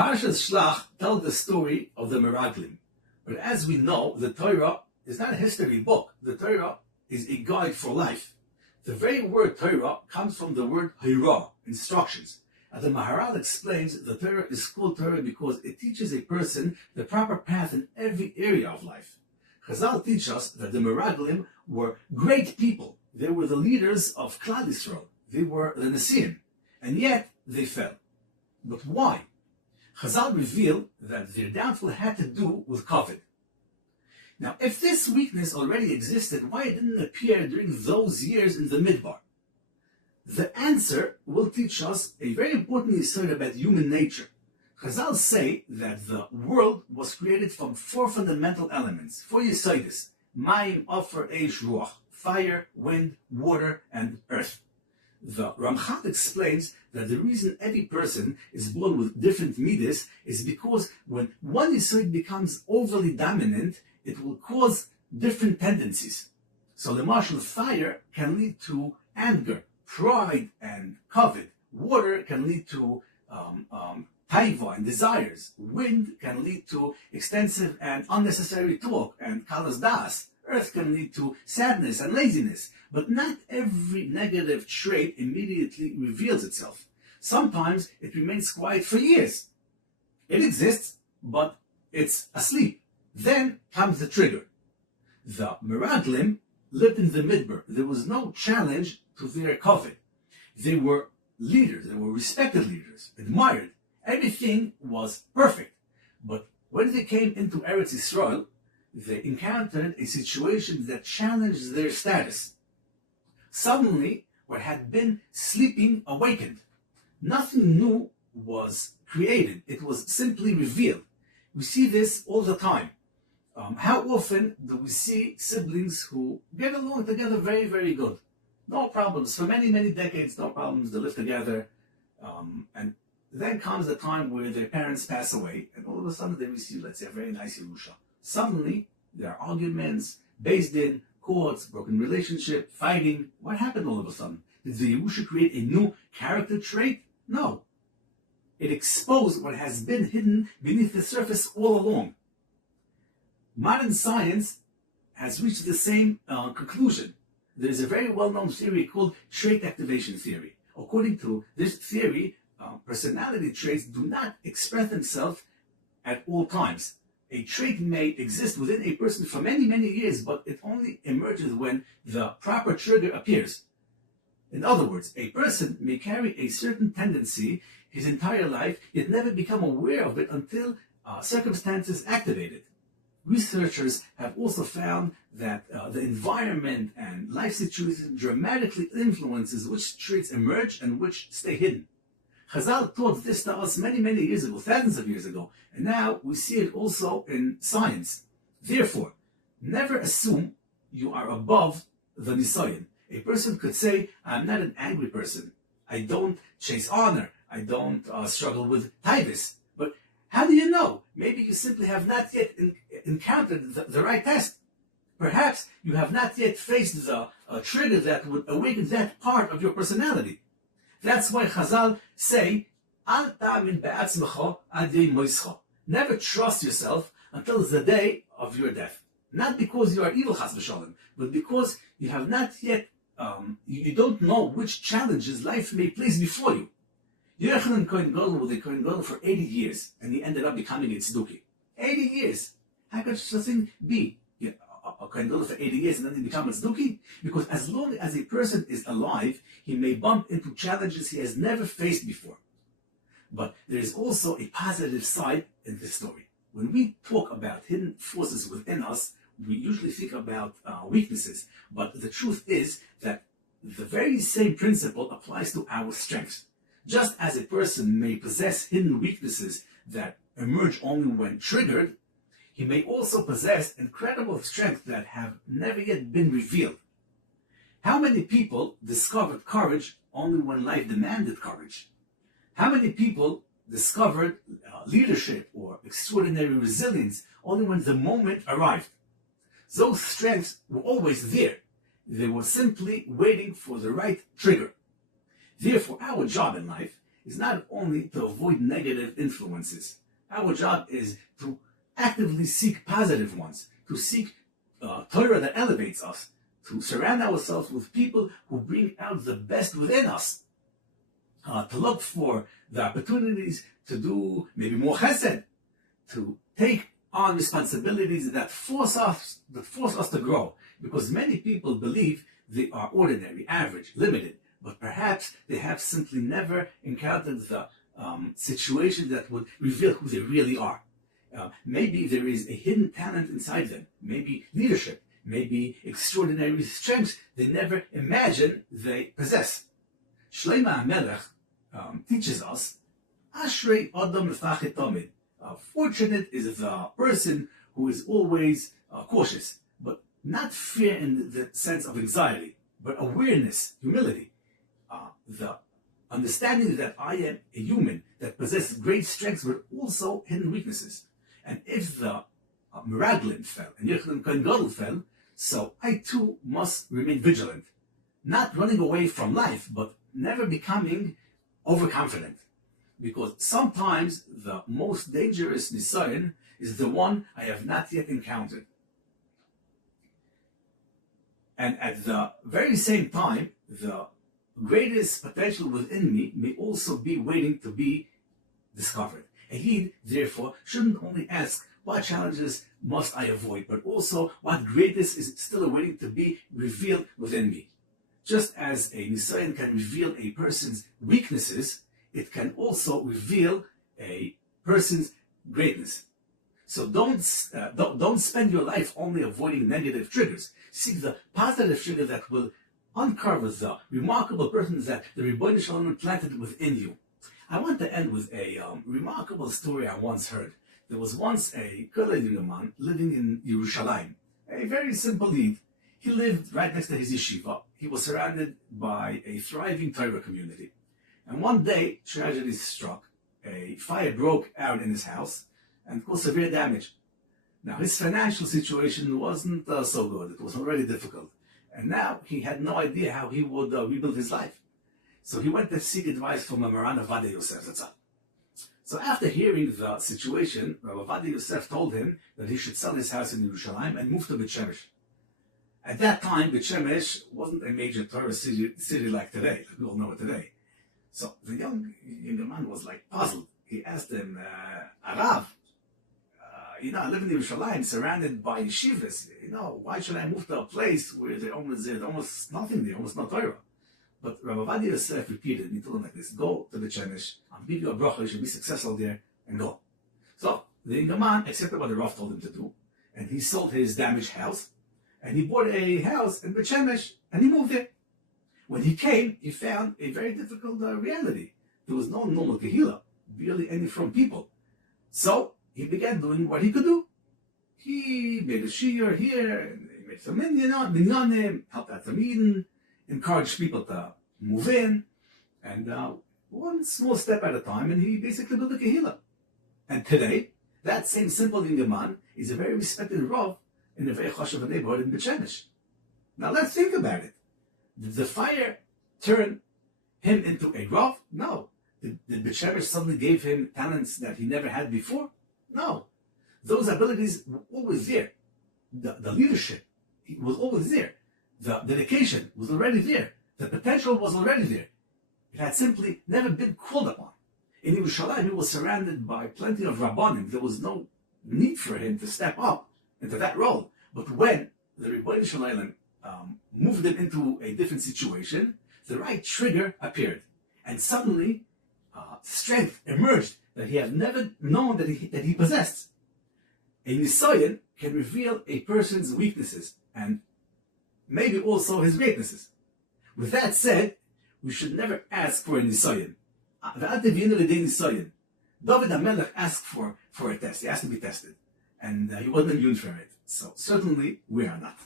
Parshas Shelach tells the story of the Meraglim. But as we know, the Torah is not a history book. The Torah is a guide for life. The very word Torah comes from the word Hira, instructions. And the Maharal explains the Torah is called Torah because it teaches a person the proper path in every area of life. Chazal teach us that the Meraglim were great people. They were the leaders of Klal Yisrael. They were the Nesiim. And yet they fell. But why? Chazal reveal that their downfall had to do with COVID. Now, if this weakness already existed, why didn't it appear during those years in the Midbar? The answer will teach us a very important insight about human nature. Chazal say that the world was created from four fundamental elements, four yesodis: mayim, ofer, eish, ruach, fire, wind, water, and earth. The Ramchal explains that the reason every person is born with different midas is because when one yesod becomes overly dominant, it will cause different tendencies. So the martial fire can lead to anger, pride, and covet. Water can lead to taiva and desires. Wind can lead to extensive and unnecessary talk and kalas das. Earth can lead to sadness and laziness. But not every negative trait immediately reveals itself. Sometimes it remains quiet for years. It exists, but it's asleep. Then comes the trigger. The Meraglim lived in the Midbar. There was no challenge to their covet. They were leaders. They were respected leaders, admired. Everything was perfect. But when they came into Eretz Yisrael, they encountered a situation that challenged their status. Suddenly, what had been sleeping awakened. Nothing new was created. It was simply revealed. We see this all the time. How often do we see siblings who get along together very, very good? No problems. For many, many decades, no problems. They live together. And then comes the time where their parents pass away, and all of a sudden they receive, let's say, a very nice Yerusha. Suddenly, there are arguments, based in courts, broken relationship, fighting. What happened all of a sudden? Did the Yerusha create a new character trait? No. It exposed what has been hidden beneath the surface all along. Modern science has reached the same conclusion. There is a very well-known theory called trait activation theory. According to this theory, personality traits do not express themselves at all times. A trait may exist within a person for many, many years, but it only emerges when the proper trigger appears. In other words, a person may carry a certain tendency his entire life, yet never become aware of it until circumstances activate it. Researchers have also found that the environment and life situation dramatically influences which traits emerge and which stay hidden. Chazal taught this to us many, many years ago, thousands of years ago, and now we see it also in science. Therefore, never assume you are above the nisayon. A person could say, I'm not an angry person. I don't chase honor. I don't struggle with taivas. But how do you know? Maybe you simply have not yet encountered the right test. Perhaps you have not yet faced the trigger that would awaken that part of your personality. That's why Chazal say, Al ta'amin be'atzmecha ad yom moischa. Never trust yourself until the day of your death. Not because you are evil, chas v'shalom, but because you have not yet, you don't know which challenges life may place before you. Yochanan Kohen Gadol was a Kohen Gadol for 80 years, and he ended up becoming a tzduki. 80 years. How could such a thing be? A Kohen Gadol for 80 years and then he becomes a tzduki? Because as long as a person is alive, he may bump into challenges he has never faced before. But there is also a positive side in this story. When we talk about hidden forces within us, we usually think about weaknesses. But the truth is that the very same principle applies to our strengths. Just as a person may possess hidden weaknesses that emerge only when triggered, he may also possess incredible strengths that have never yet been revealed. How many people discovered courage only when life demanded courage? How many people discovered leadership or extraordinary resilience only when the moment arrived? Those strengths were always there. They were simply waiting for the right trigger. Therefore, our job in life is not only to avoid negative influences. Our job is to actively seek positive ones, to seek Torah that elevates us, to surround ourselves with people who bring out the best within us, to look for the opportunities to do maybe more chesed, to take on responsibilities that force us to grow. Because many people believe they are ordinary, average, limited, but perhaps they have simply never encountered the situation that would reveal who they really are. Maybe there is a hidden talent inside them, maybe leadership, maybe extraordinary strengths they never imagined they possess. Shlomo HaMelech teaches us, Ashrei Adam Mefachet Tamid. Fortunate is the person who is always cautious, but not fear in the sense of anxiety, but awareness, humility. The understanding that I am a human that possesses great strengths but also hidden weaknesses. And if the Meraglim fell and Yochanan Kohen Gadol fell, so I too must remain vigilant, not running away from life, but never becoming overconfident. Because sometimes the most dangerous nisayon is the one I have not yet encountered. And at the very same time, the greatest potential within me may also be waiting to be discovered. A Yid, therefore, shouldn't only ask what challenges must I avoid, but also what greatness is still awaiting to be revealed within me. Just as a nisayon can reveal a person's weaknesses, it can also reveal a person's greatness. So don't spend your life only avoiding negative triggers. Seek the positive trigger that will uncover the remarkable person that the Rebbeinu Shalom planted within you. I want to end with a remarkable story I once heard. There was once a Klal man living in Yerushalayim, a very simple Yid. He lived right next to his yeshiva. He was surrounded by a thriving Torah community. And one day, tragedy struck. A fire broke out in his house and caused severe damage. Now, his financial situation wasn't so good. It was already difficult. And now he had no idea how he would rebuild his life. So he went to seek advice from Rav Ovadia Yosef. So after hearing the situation, Rav Ovadia Yosef told him that he should sell his house in Yerushalayim and move to Bet Shemesh. At that time, Bet Shemesh wasn't a major tourist city like today, like we all know it today. So the younger man was like puzzled. He asked him, Arav, I live in Yerushalayim, surrounded by yeshivas. Why should I move to a place where there's almost nothing there, almost no Torah? But Rav Ovadia Yosef repeated, and he told him like this: go to the Shemesh, I'll give you a bracha, you should be successful there, and go. So the younger man accepted what the Rav told him to do, and he sold his damaged house, and he bought a house in Bet Shemesh, and he moved there. When he came, he found a very difficult reality. There was no normal kehila, barely any from people. So he began doing what he could do. He made a shiur here, he made some minyanim, helped out some Eden, encouraged people to move in, and one small step at a time, and he basically built a kehila. And today, that same simple younger man is a very respected Rav in a very chashuv neighborhood in Bet Shemesh. Now let's think about it. Did the fire turn him into a Rav? No. Did Bet Shemesh suddenly give him talents that he never had before? No. Those abilities were always there. The leadership was always there. The dedication was already there. The potential was already there. It had simply never been called upon. In Yerushalayim, he was surrounded by plenty of Rabbanim. There was no need for him to step up into that role. But when the Rebbeinu Shalom moved him into a different situation, the right trigger appeared. And suddenly, strength emerged that he had never known that he possessed. A nisayon can reveal a person's weaknesses and maybe also his greatnesses. With that said, we should never ask for a nisayon. David HaMelech asked for a test. He asked to be tested. And he wasn't immune from it. So certainly we are not.